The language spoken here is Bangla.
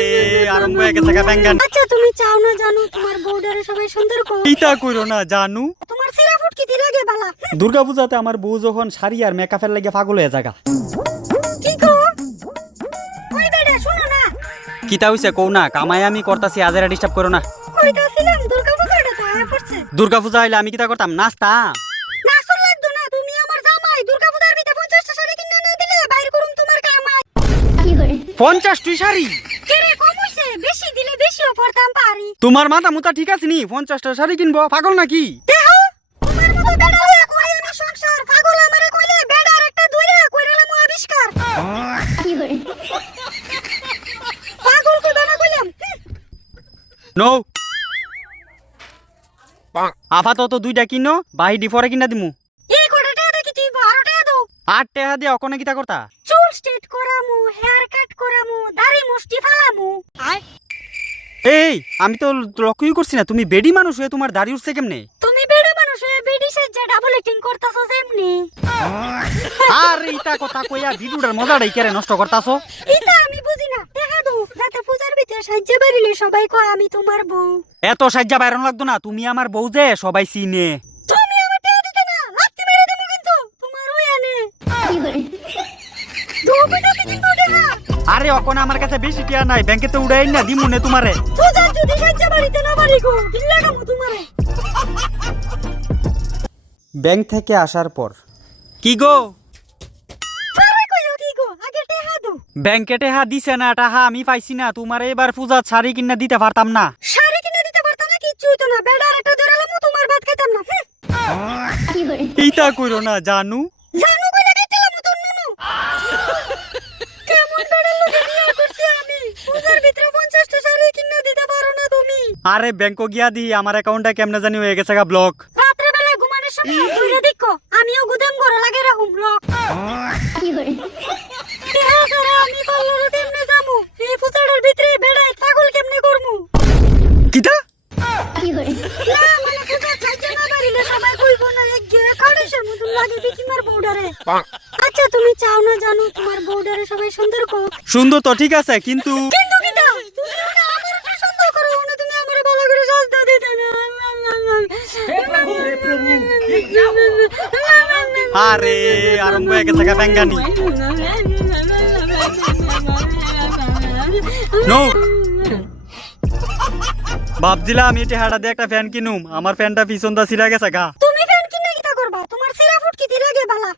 এ আরম্ভ হয়ে গেছে গা ব্যাঙ্গান আচ্ছা তুমি চাও না জানো তোমার বউডারে সবাই সুন্দর কো ইটা কইরো না জানু তোমার সিরা ফুটকি দি লাগে বালা দুর্গা আমার বউ যখন শাড়ি আর মেকআপের লাগে হয়ে জাগা কিতা হইছে কও না কামাই আমি করতাছি আজেরা ডিস্টার্ব করো না কইতাছিলাম দুর্গা তো আয়া পড়ছে দুর্গা পূজা হইলে আমি কিতা করতাম নাচতাম শাড়ি। রে কম হইছে? বেশি দিলে বেশিও পড়তাম পারি। তোমার মাথা মুতা ঠিক আছে নি? পঞ্চাশটা শাড়ি কিনবো পাগল নাকি? না কইলাম? নো। আপাতত দুইটা কিনো বাহিডি পরে কিনা দিমু। এই কটা টাকা দেখি তুই বারো টাকা দাও। আট টাকা দিয়ে অকনে কিতা করতা? চুল স্ট্রেট করামু হেয়ার কাট করামু দাড়ি মুষ্টি ফালামু। এই আমি তো লক্ষ্যই করছি না তুমি বেডি মানুষ হয়ে তোমার দাড়ি উঠছে কেমনে? তুমি বেড়ে মানুষ হয়ে বেডি সেজা ডাবল করতাছো যেমনি। আর ইটা কথা কইয়া ভিডিওটার মজাটাই কেড়ে নষ্ট করতাছো? এটা আমি বুঝি না দেখা দাও যাতে পূজার ভিতরে সাহায্য বাড়িলে সবাই কয় আমি তোমার বউ। এত সাজ্জা বাইরন লাগতো না তুমি আমার বউ যে সবাই চিনে। আরে অকন আমার কাছে বেশি টিয়া নাই ব্যাংকে তো উড়াই না তোমারে। যদি বাড়িতে না বাড়ি গো বিল্লা কামু তোমারে। ব্যাংক থেকে আসার পর। কি গো? পারে কইও কি গো আগে টাকা দাও ব্যাংকে টেহা দিছে না টাহা আমি পাইছি না তোমার এবার পূজা শাড়ি কিনা দিতে পারতাম না। শাড়ি কিনে দিতে পারতো না কিচ্ছু হইতো না বেডার একটা ধরালামু তোমার ভাত খাইতাম না এইটা কইরো না জানু জানু কইলা খাইতালাম তোর নুনু কেমন বেড়ার লোকে বিয়ে করছি আমি পূজার ভিতরে পঞ্চাশটা শাড়ি কিনে দিতে পারো না তুমি আরে ব্যাংকো গিয়া দি আমার অ্যাকাউন্টটা কেমনে জানি হয়ে গেছে গা ব্লক রাত্রে বেলা ঘুমানোর সময় ঘুরে দেখো আমিও গুদাম ঘরে লাগে রাখুম লোক টেহা ছাড়া আমি পার্লারে কেমনে যামু এই পূজাটার ভিতরে বেড়াই পাগল কেমনে করমু কিতা? না মানে পূজা চাইছে না বাড়িলে সবাই কইবো না এক গে কাড়েশের মতন লাগে কি তোমার বউডারে? আচ্ছা তুমি চাও না জানো তোমার বউডারে সবাই সুন্দর কো সুন্দর তো ঠিক আছে কিন্তু কিন্তু কি দাও তুমি না আমার উপর সুন্দর করো না তুমি আমার ভালো করে সাজদা দিতে না আরে আরম্ভ হয়ে গেছে ব্যাঙ্গানি নো। ভাবছিলাম আমি টেহাটা দিয়ে একটা ফ্যান কিনুম আমার ফ্যানটা পিছন দা সিরা গেছে গা। তুমি ফ্যান কিনে কি করবা? তোমার সিরা ফুটকি দি লাগে বালা